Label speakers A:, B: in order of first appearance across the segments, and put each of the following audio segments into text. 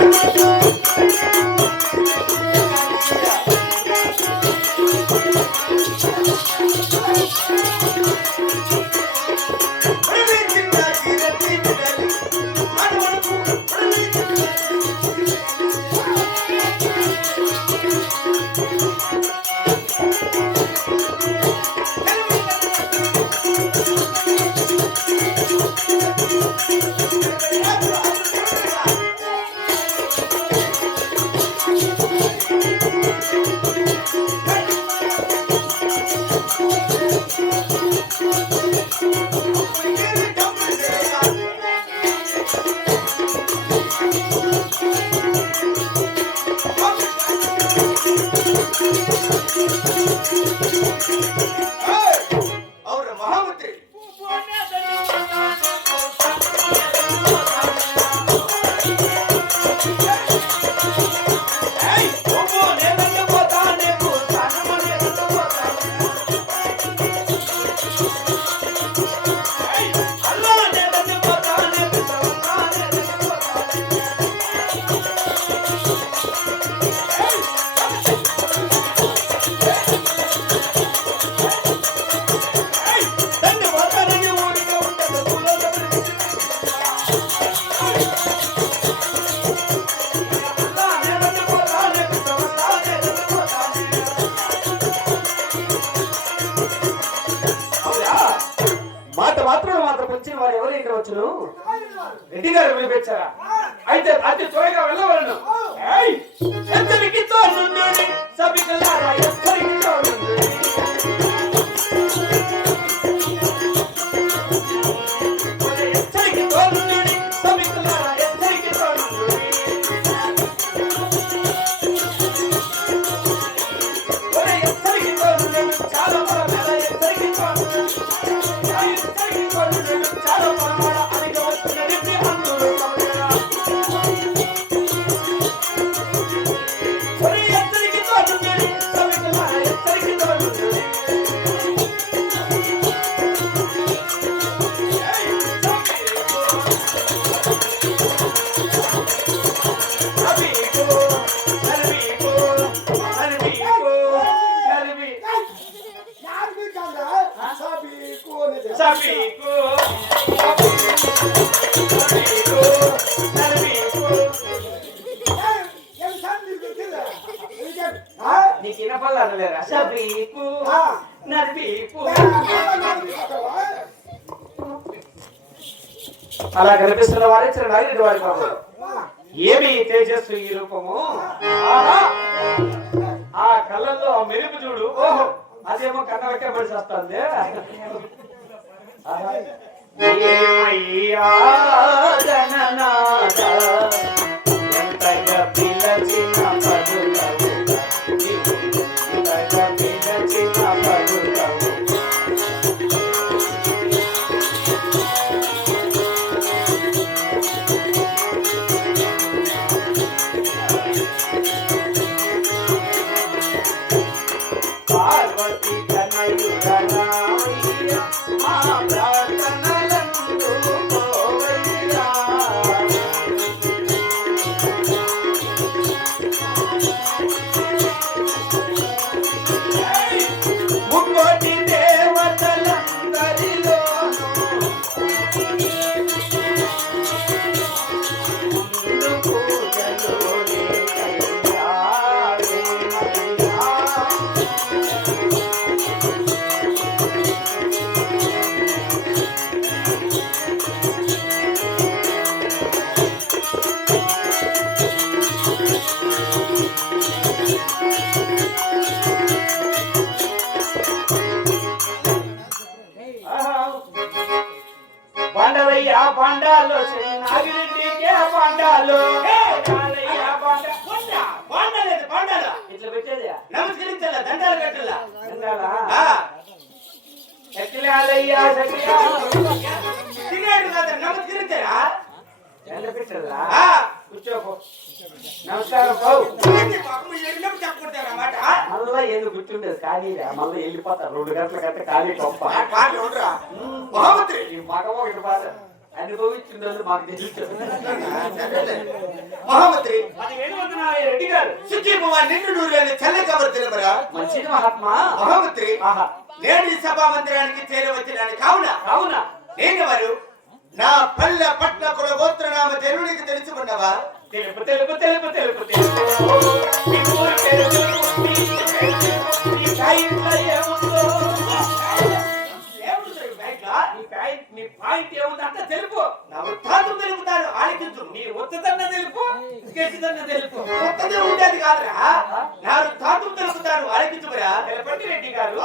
A: Yeah. Thank you. మాత్రం మాత్రం వచ్చిన వారు ఎవరు ఇక్కడ వచ్చును? రెడ్డి గారు పిలిపించారా అయితే అతి త్వరగా వెళ్ళవలను. ఏయ్! ఎత్తరికి తోడుండుడి, సభికులారా, ఎత్తరికి అలా కనిపిస్తున్న వారే చిన్న నాగిరెడ్డి వారి బాబు. ఏమి తేజస్సు ఈ రూపము! ఆ కళ్ళల్లో మెరుపు చూడు. ఓహో అదేమో కన్నవకే పడి వస్తుంది ఏమయ్యా జననాథ, ఎంతగా పిలచిన పలుకవు, ఎంతగా పిలచిన పలుకవు. పార్వతి
B: తనయుడనా
A: ఇట్లా పెట్టేది?
B: నమస్కరించాల? దండాలు కట్టాల
A: ఎందాలా
B: ఆ,
A: ఎక్కిలాలయ్యా
B: తినేడు కాదు నమస్కరించారా?
A: ఎండ పెట్టలా? కూర్చోపో. నమస్కారం
B: మాట?
A: మళ్ళా ఎందుకు కూర్చుండేది ఖాళీ మళ్ళీ వెళ్ళిపోతారు. రెండు గంటల గంట ఖాళీ గొప్ప. మగమో ఇటు బాధ. అనుభవించిన రోజు మాకు తెలుసు
B: మహామంత్రి నిండు నూరులేని చల్ల కబర్ తెలుమరా
A: మంచిది మహాత్మా.
B: మహామంత్రి
A: ఆహా.
B: నేడు ఈ సభా మందిరానికి చేరవచ్చినాను కావున.
A: అవునా
B: నేనెవరు? నా పల్లె పట్ల కుల గోత్రనామ తెలుగునికి తెలుసుకున్నావా?
A: తెలుపు తెలుపు తెలుపు తెలుపు తెలుపు. ప్యాంట్ ఏముందో అంతా తెలుపు.
B: నా వృత్తాంతం తెలుపుతాను ఆలకించు
A: నీ ఒత్తదన్న తెలుపు గెలిచిదన్న తెలుపు.
B: కొత్తది ఉండేది కాదురా. నా వృత్తాంతం తెలుపుతాను ఆలకించుమరా
A: తెలపండి రెడ్డి గారు.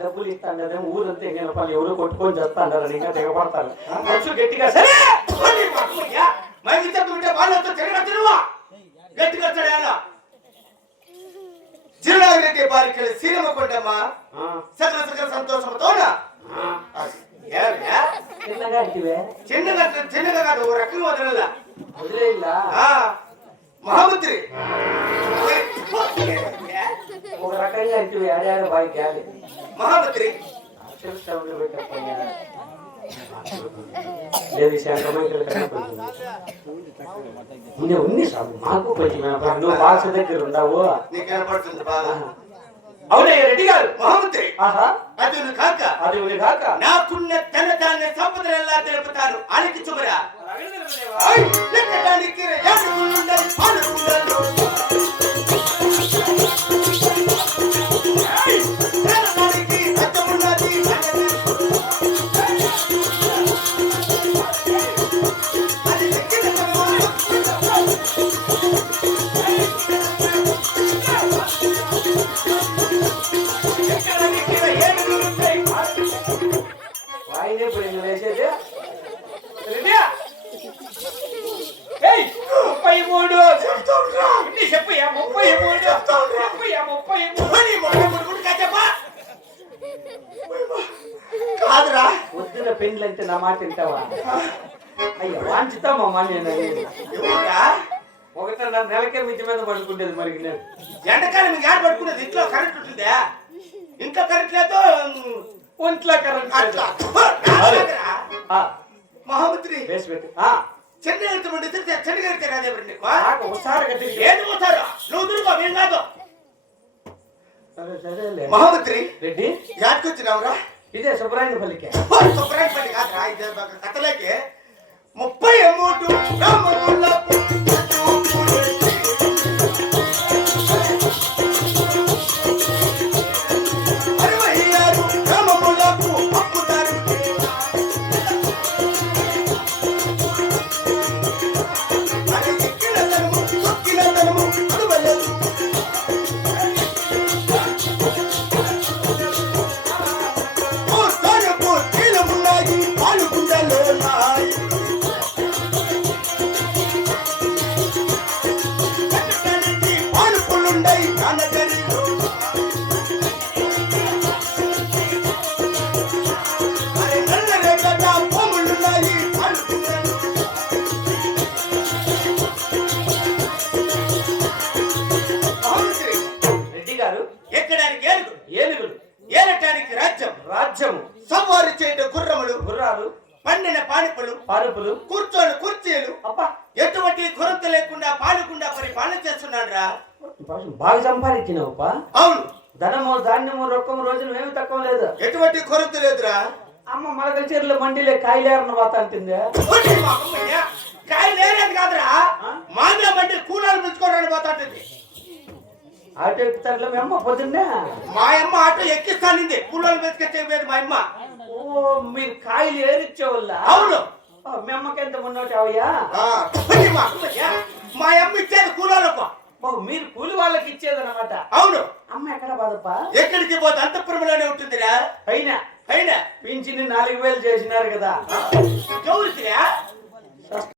A: డబ్బులు ఇస్తాను కదా ఊరంతా ఎంగిన పనులు ఎవరు కొట్టుకొని చేస్తాను ఇంకా తెగపడతారు. ఖర్చు గట్టిగా సరే!
B: ಎಟ್ಕೊಳ್ತಾಳೆ
A: ಜೀರ್ಣಾಗ್ರತೆ
B: ಬಾರಿಕೆಲ್ಲ
A: ಸೀನಮ ಕೊಂಡಮ್ಮ
B: ಸಕಲ ಸಕಲ ಸಂತೋಷ ತೋಣ ಚಿನ್ನಗ ಚಿನ್ನಗ
A: ರಕಂ
B: ವದರಲ್ಲ ವದರೇ
A: ಇಲ್ಲ ಮಹಾಮಂತ್ರಿ ஒரு ரகம் இருக்குது யார்
B: யாரும்
A: பாய்க்கு மகாபத்ரி சொல்லிட்டு లేదు శాంతమైన ఉంది సార్ మాకు కొంచెం. నువ్వు భాష దగ్గర ఉండవు.
B: నీకు కనపడుతుంది బాగా
A: అవునయ్య రెడ్డి గారు. ఆహా.
B: అది కాక.
A: అది ఉంది కాక.
B: నాకున్న ధాన్య సంపదలెల్లా తెలుపుతాను ఆలకించుమరా
A: దేవా.
B: ఐ, లెక్కడానికి
A: మాట వింటావా అయ్యా వాంచుతామమ్మా నేను? ఒకటిన్నర నెలకే మిద్ది మీద పడుకుంటేది మరి నేను.
B: ఎండాకాలం మీకు ఏడ పడుకునేది? ఇంట్లో కరెంట్ ఉంటుందా? ఇంట్లో కరెంట్ లేదు?
A: ఒంట్లో కరెంట్
B: అట్లా. మహామంత్రి చెన్నై వెళ్తే తిరిగితే చెన్నై వెళ్తే రాదే మరి నీకు
A: ఒకసారి
B: ఏది పోతారు నువ్వు తిరుగు మేము కాదు. మహామంత్రి
A: రెడ్డి.
B: యాడ్కొచ్చినావురా
A: ఇదే సుబ్రాయణ పల్లికే.
B: సుప్రీం పల్లి కాదురా ఇది ముప్పై అమౌంట్
A: పరుపులు
B: కూర్చొని కుర్చీలు.
A: అబ్బా!
B: ఎటువంటి కొరత లేకుండా పాలకుండా పరిపాలన చేస్తున్నాడు రా
A: బాగా సంపాదించినావుపా.
B: అవును.
A: ధనము ధాన్యము రొక్కము రోజులు ఏమి తక్కువ లేదు.
B: ఎటువంటి కొరత లేదురా?
A: అమ్మ మలకల చీరలో మండిలే కాయలేరన్న వాత అంటుందే.
B: ఓటి మా అమ్మయ్య, కాయ లేనేది కాదురా? మామిడి మండి కూలాలు పిలుచుకోవడానికి పోతాంటుంది
A: ఆటో ఎక్కుతారులే మీ అమ్మ పొద్దున్నే?
B: మా అమ్మ ఆటో ఎక్కిస్తానింది. కూలోళ్ళు వెతికొచ్చేది మా అమ్మ.
A: ఓ మీరు కాయలు ఏరిచ్చేవాళ్ళ
B: అవును.
A: మీ అమ్మకి ఎంత
B: చెప్పండి మా అమ్మ ఇచ్చేది కూలోళ్ళకు.
A: మీరు కూలి వాళ్ళకి ఇచ్చేదన్నమాట
B: అవును.
A: అమ్మ ఎక్కడ బాధప్ప?
B: ఎక్కడికి పోతే అంతఃపురంలోనే ఉంటుందిరా?
A: పైన.
B: అయినా
A: పింఛని నాలుగు వేలు చేసినారు కదా.
B: ఎవరికిరా?